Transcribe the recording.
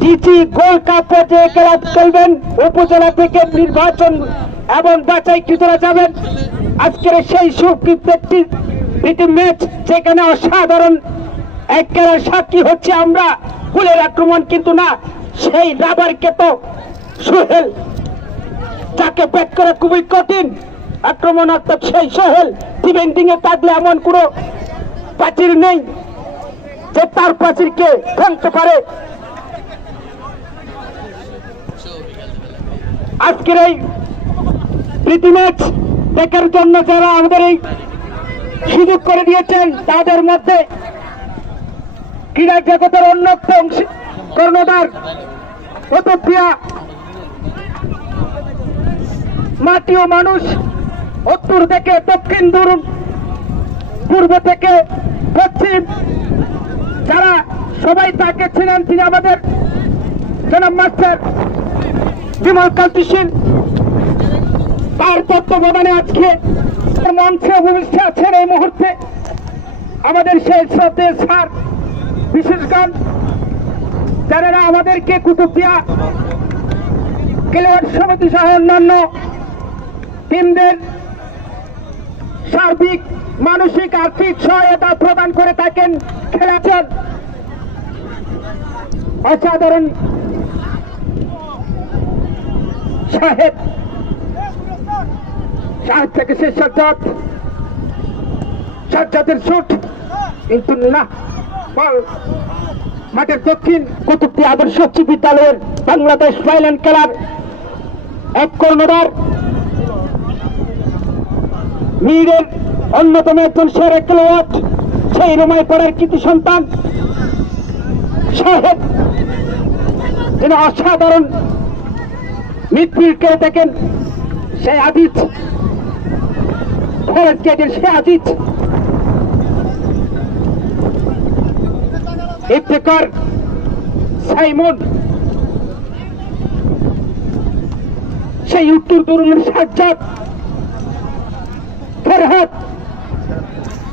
DG gold cup পর্যায়ে খেলা খেলবেন, উপজেলা থেকে নির্বাচন এবং বাছাইকৃতরা যাবেন। আজকের সেই সুকৃত একটি প্রীতি ম্যাচ, যেখানে অসাধারণ এক খেলার সাক্ষী হচ্ছে আমরা। গোলের আক্রমণ কিন্তু না, সেই রাবারকে তো সোহেল, যাকে ব্যাট করা খুবই কঠিন, আক্রমণাত্মক সেই সোহেল ডিফেন্ডিং এ থাকলে এমন কোনো প্রাচীর নেই যে তার প্রাচীরকে ভাঙতে পারে। আজকের এই প্রীতি ম্যাচ দেখার জন্য যারা আমাদের এই সুযোগ করে দিয়েছেন, তাদের মধ্যে ক্রীড়া জগতের অন্যতম কর্ণধার অতপ্রিয়া মাটিও মানুষ, উত্তর থেকে দক্ষিণ, পূর্ব থেকে পশ্চিম, যারা সবাই তাকে ছিলেন, তিনি আমাদের জনাব মাস্টার বিমল কান্তি সিং। তার তত্ত্বাবধানে আজকে মঞ্চে উপবিষ্ট আছেন এই মুহূর্তে আমাদের সেই শ্রদ্ধেয় স্যার বিশেষগণ, যারা আমাদেরকে কুতুবদিয়া খেলোয়াড় সমিতি সহ অন্যান্য টিমদের সার্বিক মানসিক আর্থিক সহায়তা প্রদান করে থাকেন। খেলেছেন অসাধারণ সাহেব থেকে সে সাজ্জাদের শুট, কিন্তু না, বল মাঠের দক্ষিণ কুতুবদিয়া আদর্শ উচ্চ বিদ্যালয়ের বাংলাদেশ ফাইনাল খেলার এক কর্ণধার, মিরের অন্যতম একজন সেরা খেলোয়াড়, সেই রোমায় পড়ার কৃতি সন্তান সাহেব, তিনি অসাধারণ মিডফিল্ড খেলে থাকেন। সেই আজিজ ফরেস্ট গেটের সে আজিজ, ইফতেখার, সাইমন, সেই উত্তর তরুণের সাজ্জাদ, ফরহাদ,